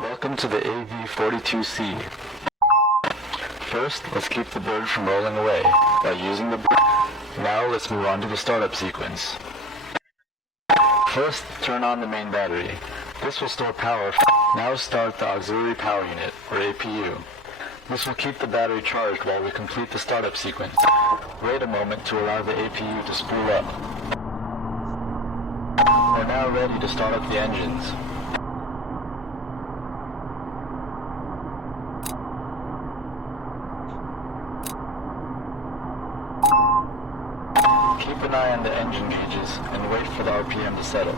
Welcome to the AV42C. First, let's keep the bird from rolling away by using the bird. Now let's move on to the startup sequence. First, turn on the main battery. This will store power. Now start the auxiliary power unit, or APU. This will keep the battery charged while we complete the startup sequence. Wait a moment to allow the APU to spool up. We're now ready to start up the engines. Keep an eye on the engine gauges and wait for the RPM to settle.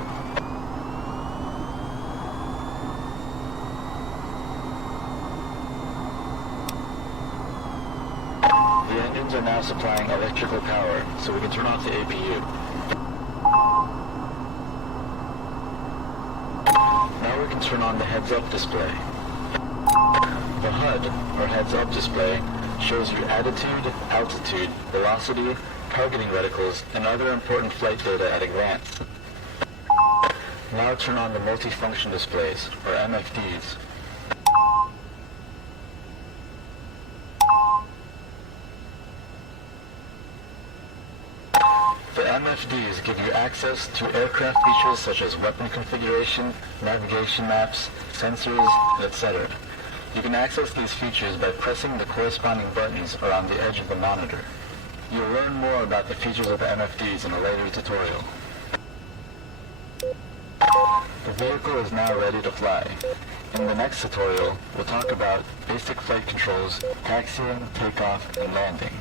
The engines are now supplying electrical power, so we can turn off the APU. Now we can turn on the heads-up display. The HUD, or heads-up display, shows you attitude, altitude, velocity, targeting reticles, and other important flight data at a glance. Now turn on the multifunction displays, or MFDs. The MFDs give you access to aircraft features such as weapon configuration, navigation maps, sensors, etc. You can access these features by pressing the corresponding buttons around the edge of the monitor. You'll learn more about the features of the MFDs in a later tutorial. The vehicle is now ready to fly. In the next tutorial, we'll talk about basic flight controls, taxiing, takeoff, and landing.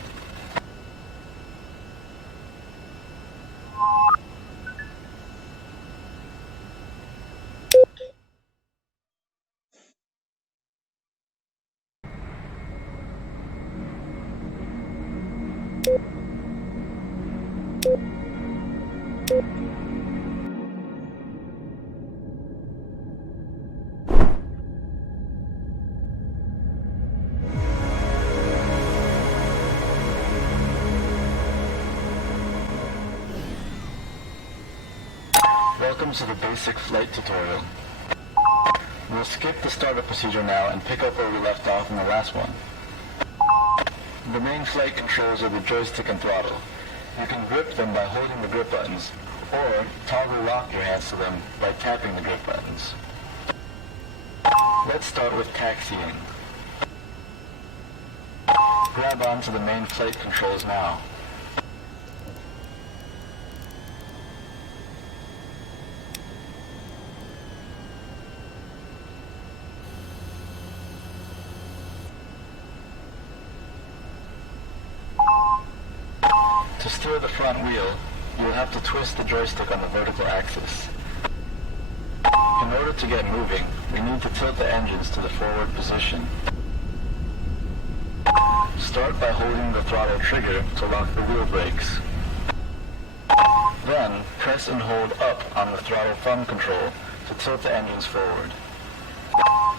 Welcome to the basic flight tutorial. We'll skip the startup procedure now and pick up where we left off in the last one. The main flight controls are the joystick and throttle. You can grip them by holding the grip buttons, or toggle lock your hands to them by tapping the grip buttons. Let's start with taxiing. Grab onto the main flight controls now. To steer the front wheel, you will have to twist the joystick on the vertical axis. In order to get moving, we need to tilt the engines to the forward position. Start by holding the throttle trigger to lock the wheel brakes. Then, press and hold up on the throttle thumb control to tilt the engines forward.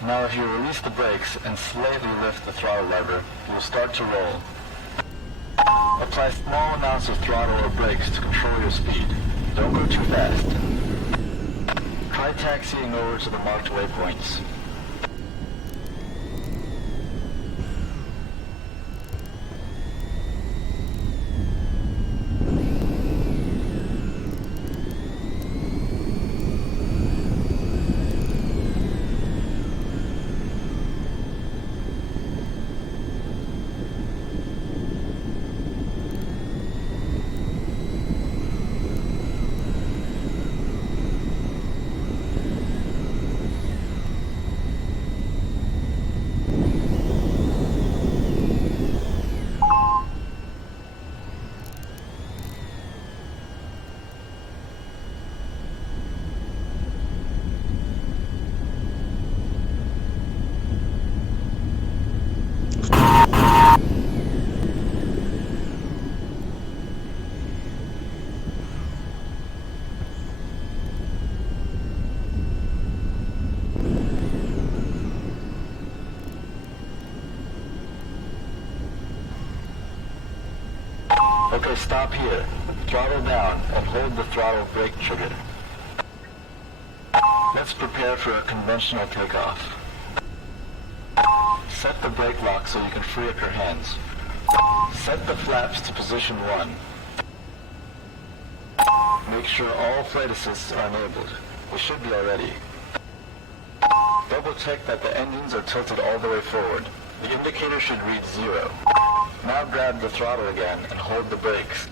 Now if you release the brakes and slightly lift the throttle lever, you will start to roll. Apply small amounts of throttle or brakes to control your speed. Don't go too fast. Try taxiing over to the marked waypoints. Okay, stop here. Throttle down and hold the throttle brake trigger. Let's prepare for a conventional takeoff. Set the brake lock so you can free up your hands. Set the flaps to position 1. Make sure all flight assists are enabled. They should be already. Double check that the engines are tilted all the way forward. The indicator should read 0. Now grab the throttle again and hold the brakes.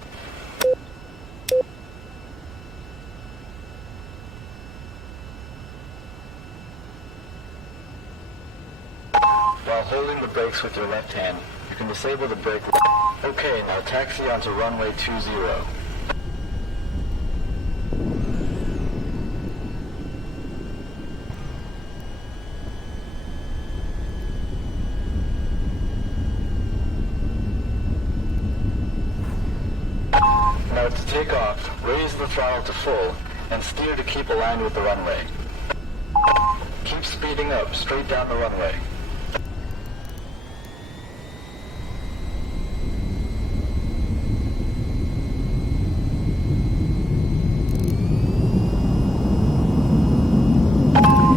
While holding the brakes with your left hand, you can disable the brake light. Okay, now taxi onto runway 20. Now to take off, raise the throttle to full and steer to keep aligned with the runway. Keep speeding up straight down the runway.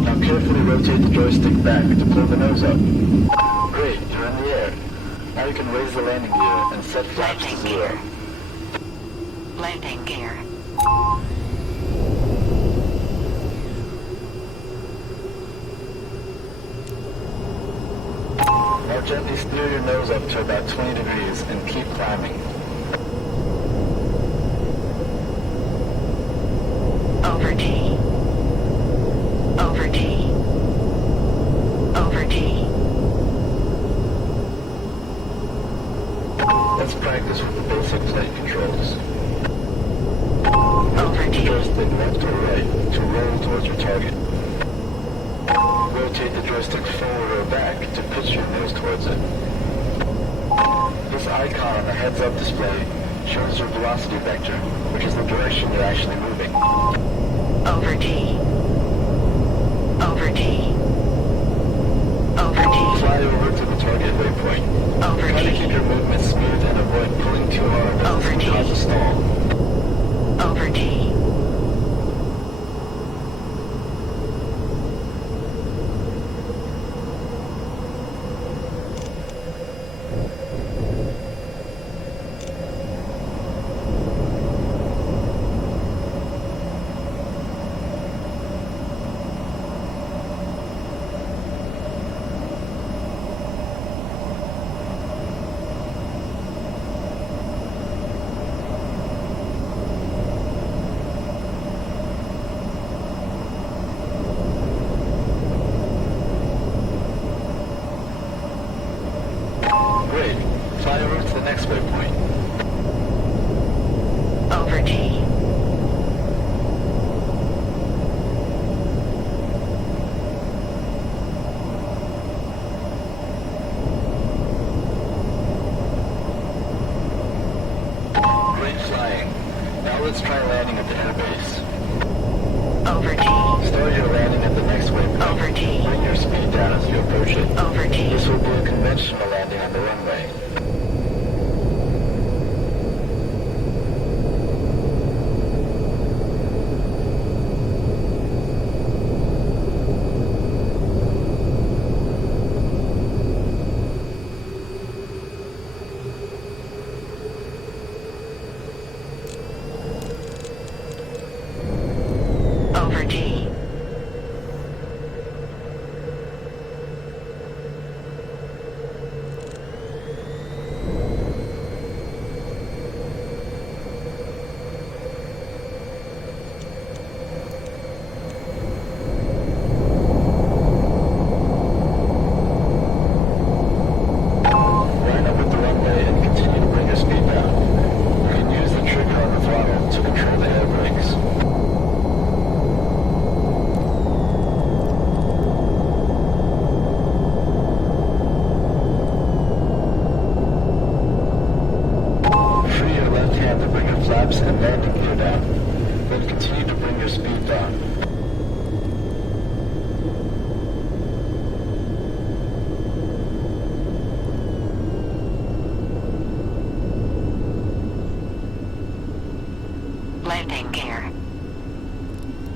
Now carefully rotate the joystick back to pull the nose up. Great, you're in the air. Now you can raise the landing gear and set flaps to 0. Landing gear. Now gently steer your nose up to about 20 degrees and keep climbing. Over T. Over T. Over T. Let's practice with the basic flight controls. Over T. Joystick left or right to roll towards your target. Rotate the joystick forward or back to pitch your nose towards it. This icon on the heads-up display shows your velocity vector, which is the direction you're actually moving. Over T. Over T. Over T. Fly over to the target waypoint. Over Try to T. keep your movement smooth and avoid pulling too hard as Over this T. can cause a stall. Over T. Great. Fly over to the next waypoint. Over T. Great flying. Now let's try landing at the airbase. Over T. Start your landing at the next waypoint. Over T. Bring your speed down as you approach it. Over T. This will be a conventional landing on the runway. Over T. Line up with the runway and continue to bring your speed down. You can use the trigger on the throttle to control the air brakes. Free your left hand to bring your flaps and landing gear down. Then continue to bring your speed down. Landing gear.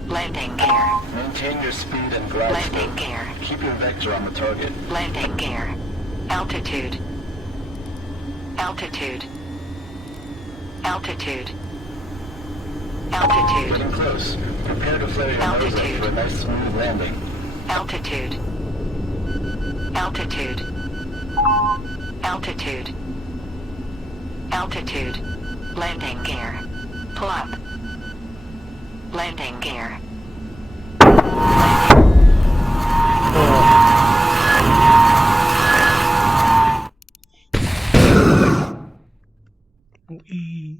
Landing gear. Maintain your speed and glide Landing slope. gear. Keep your vector on the target. Landing gear. Altitude. Altitude. Altitude. Altitude. Getting close. Prepare to flare your nose up for a nice smooth landing. Altitude. Altitude. Altitude. Altitude. Landing gear. Pull up. Landing gear. Ui.